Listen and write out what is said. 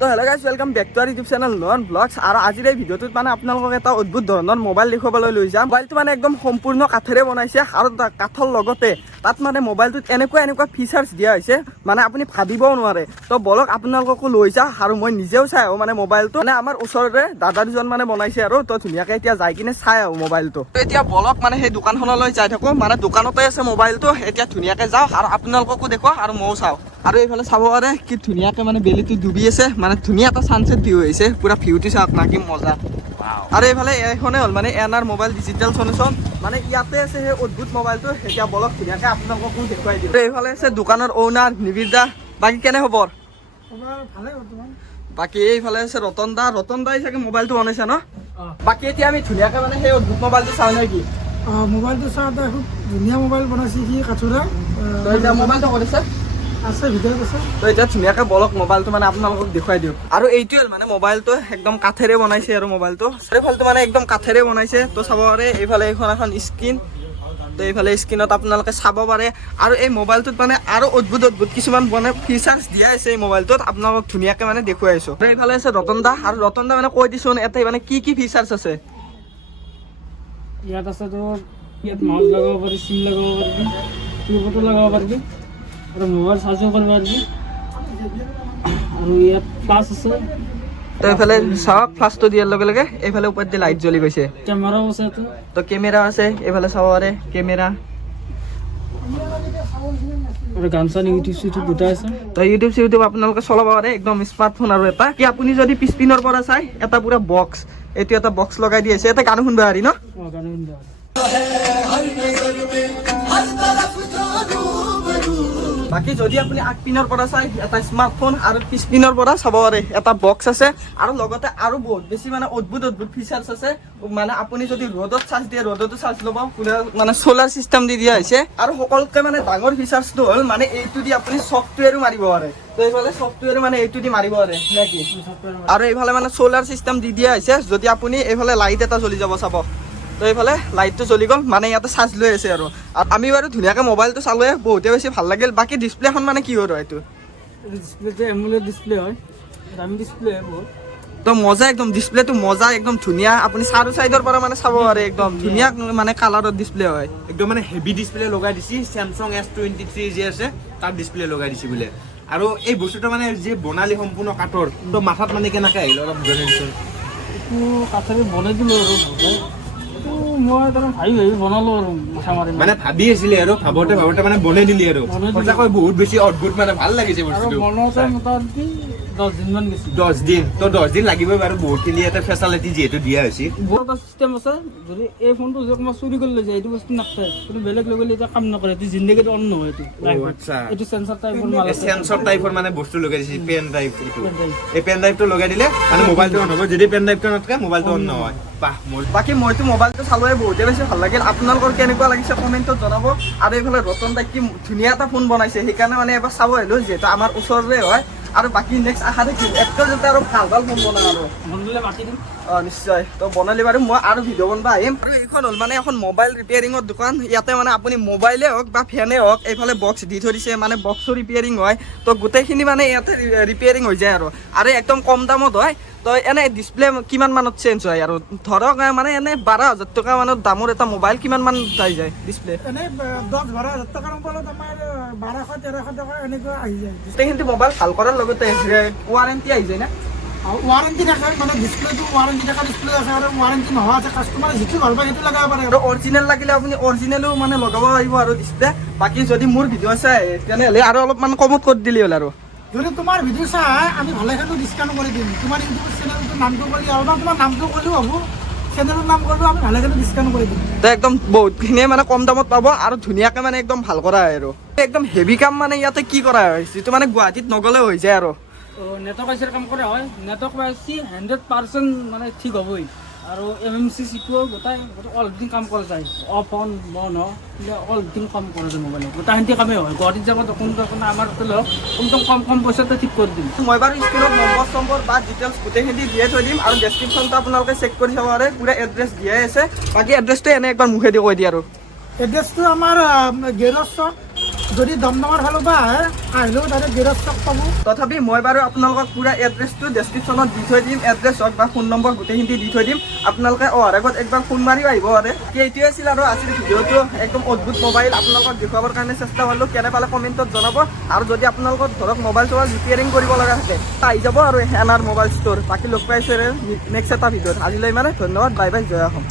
তো hello' guys welcome back to our YouTube channel নন vlogs. আৰু আজিৰ এই ভিডিঅ'টোত মানে আপোনালোকক এটা অদ্ভুত ধৰণৰ মোবাইল দেখুৱাবলৈ লৈ যাম। মোবাইলটো মানে একদম সম্পূৰ্ণ কাঠেৰে বনাইছে আৰু কাঠৰ লগতে তাত মানে মোবাইলটোত এনেকুৱা ফিচাৰ্ছ দিয়া হৈছে মানে আপুনি ভাবিবও নোৱাৰে। তো বলক আপোনালোককো লৈ যাওঁ আৰু মই নিজেও চাই আহোঁ মানে মোবাইলটো মানে আমাৰ ওচৰৰে দাদা দুজন মানে বনাইছে আৰু তো ধুনীয়াকৈ এতিয়া যাই কিনে চাই আহোঁ মোবাইলটো। তো এতিয়া বলক মানে সেই দোকানখনলৈ যাই থাকোঁ, মানে দোকানতে আছে মোবাইলটো। এতিয়া ধুনীয়াকৈ যাওঁ আৰু আপোনালোককো দেখুৱাওঁ আৰু ময়ো চাওঁ। আৰু এইফালে চাব পাৰে কি ধুনীয়াকৈ মানে বেলিটো ডুবি আছে, মানে ধুনীয়া এটা ছানছেট ভিউ হৈছে। পুৰা ভিউটো চাওক না, কি মজা। আৰু এইফালে এইখনে হ'ল মানে এনাৰ মোবাইল ডিজিটেল সলিউশ্যন, মানে ইয়াতে আছে সেই অদ্ভুত মোবাইলটো। এতিয়া বলক ধুনীয়াকৈ আপোনালোককো দেখুৱাই দিওঁ। এইফালে আছে দোকানৰ অ'নাৰ নিবিৰ দা। বাকী কেনে খবৰ? ভালে বৰ্তমান। বাকী এইফালে আছে ৰতন দাই চাগে মোবাইলটো বনাইছে ন? বাকী এতিয়া আমি ধুনীয়াকৈ মানে সেই অদ্ভুত মোবাইলটো চাওঁ নেকি? মোবাইলটো চাওঁতে খুব ধুনীয়া মোবাইল বনাইছে সি কাঠৰে। এতিয়া মোবাইলটো কৰিছে আছে ভিতৰত আছে। তো এতিয়া ধুনীয়াকৈ বলক মোবাইলটো মানে আপোনালোকক দেখুৱাই দিওঁ। আৰু এইটো হ'ল মানে মোবাইলটো একদম কাঠেৰে বনাইছে আৰু মোবাইলটো চাৰিওফালটো মানে একদম কাঠেৰে বনাইছে। তো চাব পাৰে এইফালে এইখন এখন স্ক্ৰীন, তো এইফালে স্ক্ৰীনত আপোনালোকে চাব পাৰে। আৰু এই মোবাইলটোত মানে আৰু অদ্ভুত কিছুমান মানে ফিচাৰ্ছ দিয়া হৈছে এই মোবাইলটোত, আপোনালোকক ধুনীয়াকৈ মানে দেখুৱাই আছোঁ। এইফালে আছে ৰতন দা, আৰু ৰতন দা মানে কৈ দিছোঁ ইয়াতে মানে কি ফিচাৰ্ছ আছে। ইয়াত আছে তোৰ, ইয়াত মাউচ লগাব পাৰি, চিম লগাব পাৰিবি, কিবৰ্ডো লগাব পাৰিবি আৰু মোবাইল চাৰ্জো কৰিব পাৰিবি। আৰু ইয়াত প্লাছ আছে। তো এইফালে চাওক ফ্লাছটো দিয়াৰ লগে লগে এইফালে ওপৰত দি লাইট জ্বলি গৈছে। কেমেৰাও আছে ইয়াতে। তো কেমেৰা আছে, এইফালে চাব পাৰে কেমেৰা। আৰু গান চান ইউটিউব দুটা আছে। তো ইউটিউব আপোনালোকে চলাব পাৰে, একদম স্মাৰ্টফোন। আৰু এটা কি আপুনি যদি পিছপিনৰ পৰা চাই এটা পুৰা বক্স, এইটো এটা বক্স লগাই দি আছে, এটা গানো শুনবা পাৰি ন? গান শুনিব। বাকী যদি আপুনি আগপিনৰ পৰা চাই এটা স্মাৰ্টফোন, আৰু পিছপিনৰ পৰা চাব পাৰে এটা বক্স আছে। আৰু লগতে আৰু বহুত বেছি মানে অদ্ভুত ফিচাৰ্ছ আছে। মানে আপুনি যদি ৰ'দত চাৰ্জ দিয়ে ৰ'দতো চাৰ্জ ল'ব, পুৰা মানে চ'লাৰ চিষ্টেম দি দিয়া হৈছে। আৰু সকলোতকৈ মানে ডাঙৰ ফিচাৰ্ছটো হ'ল মানে এইটো দি আপুনি ছফ্টৱেৰো মাৰিব পাৰে। তো এইফালে ছফ্টৱেৰো মানে এইটো দি মাৰিব পাৰে নেকি? আৰু এইফালে মানে চ'লাৰ চিষ্টেম দি দিয়া হৈছে। যদি আপুনি এইফালে লাইট এটা জ্বলি যাব চাব, তো এইফালে লাইটটো জ্বলি গ'ল, মানে ইয়াতে চাৰ্জ লৈ আছে। আৰু আমি বাৰু ধুনীয়াকৈ মোবাইলটো চালোৱে, বহুতে বেছি ভাল লাগিল। বাকী ডিছপ্লেখন মানে কি হয় এইটো? ডিছপ্লেটো এমোলেড ডিছপ্লে হয়, দামী ডিছপ্লে বহুত। তো মজা, একদম ডিছপ্লেটো মজা, একদম ধুনীয়া। আপুনি চাৰু চাইডৰ পৰা মানে চাব পাৰে, একদম ধুনীয়া মানে কালাৰত ডিছপ্লে হয়। একদম মানে হেভি ডিছপ্লে লগাই দিছি। স্যামছাং S23 যে আছে তাত ডিছপ্লে লগাই দিছি বোলে। আৰু এই বস্তুটো মানে যে বনালি সম্পূৰ্ণ কাঠৰ, তো মাথাত মানে কেনেকৈ আহিল অলপ জনাইছোঁ। এইটো কাঠেৰে বনাই দিলোঁ আৰু এইটো মই তাৰমানে ভাবি বনালোঁ আৰু মাথা মাৰি। মানে ভাবি আছিলে আৰু ভাবোতে মানে বনাই দিলি আৰু সঁচাকৈ বহুত বেছি অদ্ভুত, মানে ভাল লাগিছে আৰু বস্তুটো। বনাওঁতে মোটামুটি 10 দিনমান গৈছে। 10 দিন, তো 10 দিন লাগিবই বাৰু, বহুতখিনি এটা ফেচিলিটি যিহেতু দিয়া হৈছে। বহুত এটা চিষ্টেম আছে। যদি এই ফোনটো যদি কোনোবা চুৰি কৰি লৈ যায়, এইটো বস্তু নাখায়, কিন্তু বেলেগ লৈ গ'লে এতিয়া কাম নকৰে, এইটো জিন্দেগীত অন নহয়। আচ্ছা, এইটো চেঞ্চাৰ টাইপৰ মাল আছে। সেন্সৰ টাইপৰ মানে বস্তু লগাই দিছে, পেন ড্ৰাইভ। এই পেন ড্ৰাইভটো লগাই দিলে মানে মোবাইলটো অন হ'ব, যদি পেন ড্ৰাইভটো নাথাকে মোবাইলটো অন নহয়। বাকী মইতো মোবাইলটো চালোৱে, বহুতে বেছি ভাল লাগিল। আপোনালোকৰ কেনেকুৱা লাগিছে কমেণ্টত জনাব। আৰু এইফালে ৰতন দাই কি ধুনীয়া এটা ফোন বনাইছে, সেইকাৰণে মানে এবাৰ চাব আহিলোঁ, যিহেতু আমাৰ ওচৰৰে হয়। আৰু বাকী নেক্সট আশা থাকিল একদম যাতে আৰু ভাল ফোন বনাওঁ আৰু বনালে মাতি দিম। নিশ্চয়। তো বনালে বাৰু মই আৰু ভিডিঅ' বনাব আহিম। আৰু এইখন হ'ল মানে এখন মোবাইল ৰিপেয়াৰিঙৰ দোকান। ইয়াতে মানে আপুনি মোবাইলে হওক বা ফেনে হওক, এইফালে বক্স দি থৈ দিছে, মানে বক্সো ৰিপেয়াৰিং হয়। তো গোটেইখিনি মানে ইয়াতে ৰিপেয়াৰিং হৈ যায় আৰু একদম কম দামত হয়। তো এনে ডিছপ্লে কিমান মানত চেঞ্জ হয়? আৰু ধৰক মানে এনে 12,000 টকা মানত দামৰ এটা মোবাইল কিমান মান পাই যায় ডিছপ্লে? এনেই 10-12 হাজাৰ টকাৰ মোবাইলত আমাৰ 1200-1300 টকা এনেকুৱা আহি যায়। গোটেইখিনি মোবাইল ভাল কৰাৰ লগতে ৱাৰেণ্টি আহি যায় না? ৱাৰেণ্টি থাকে, মানে ডিছপ্লেটো ৱাৰেণ্টি থকা ডিছপ্লে আছে আৰু ৱাৰেণ্টি নোহোৱা আছে। কাষ্টমাৰে যিটো ভাল পায় সেইটো লগাব পাৰে। আৰু অৰিজিনেল লাগিলে আপুনি অৰিজিনেলো মানে লগাব পাৰিব আৰু ডিছপ্লে। বাকী যদি মোৰ ভিডিঅ' চাই তেনেহ'লে আৰু অলপমান কমত কৰি দিলে হ'ল। আৰু যদি তোমাৰ ভিডিঅ' চাই আমি ভালেখিনি ডিছকাউণ্ট কৰি দিম। তোমাৰ ইউটিউব চেনেলটোৰ নামটো ক'লে আৰু তোমাৰ নামটো ক'লেও হ'ব, চেনেলৰ নাম ক'লেও আমি ভালেখিনি ডিছকাউণ্ট কৰি দিম। তো একদম বহুতখিনিয়ে মানে কম দামত পাব আৰু ধুনীয়াকৈ মানে একদম ভাল কৰা হয়। আৰু একদম হেভি কাম মানে ইয়াতে কি কৰা হয়, যিটো মানে গুৱাহাটীত নগ'লে হৈ যায়। আৰু নেটৱৰ্ক আইচিৰ কাম কৰা হয়। নেটৱৰ্ক আইচি 100% মানে ঠিক হ'বই। আৰু MMC চিটোও গোটাই অলভিং কাম কৰা যায়। অফ অন বন হওক, অলভিং কাম কৰা যায় মোবাইলত। গোটাইখিনি কামেই হয়। গুৱাহাটীত যাব কোনটো আমাৰ হোটেল হওক, একদম কম পইচাতে ঠিক কৰি দিম। মই বাৰু স্ক্ৰীনত নম্বৰ বা ডিটেইলছ গোটেইখিনি দিয়ে থৈ দিম। আৰু ডেছক্ৰিপশ্যনটো আপোনালোকে চেক কৰি চাব পাৰে, পুৰা এড্ৰেছ দিয়াই আছে। বাকী এড্ৰেছটো এনে একবাৰ মুখেদি কৈ দিয়ে। আৰু এড্ৰেছটো আমাৰ গেৰেজ চক, যদি দমদমাৰ ফালৰ পৰা আহে আহিলেও ডাইৰেক্ট গেৰেজ চক পাব। তথাপি মই বাৰু আপোনালোকক পুৰা এড্ৰেছটো ডেছক্ৰিপশ্যনত দি থৈ দিম, এড্ৰেছ হওক বা ফোন নম্বৰ গোটেইখিনি দি থৈ দিম। আপোনালোকে অহাৰ আগত একবাৰ ফোন মাৰিও আহিব পাৰে। এইটোৱে আছিল আৰু আজিৰ ভিডিঅ'টো, একদম অদ্ভুত মোবাইল আপোনালোকক দেখুৱাবৰ কাৰণে চেষ্টা কৰিলোঁ। কেনে পালে কমেণ্টত জনাব। আৰু যদি আপোনালোকৰ ধৰক মোবাইল চোবাইল ৰিপেয়াৰিং কৰিব লগা থাকে আহি যাব আৰু হেনাৰ মোবাইল ষ্ট'ৰ। বাকী লগ পাইছোঁ নেক্সট এটা ভিডিঅ'ত। আজিলৈ মানে ধন্যবাদ, বাই বাই, জয় অসম।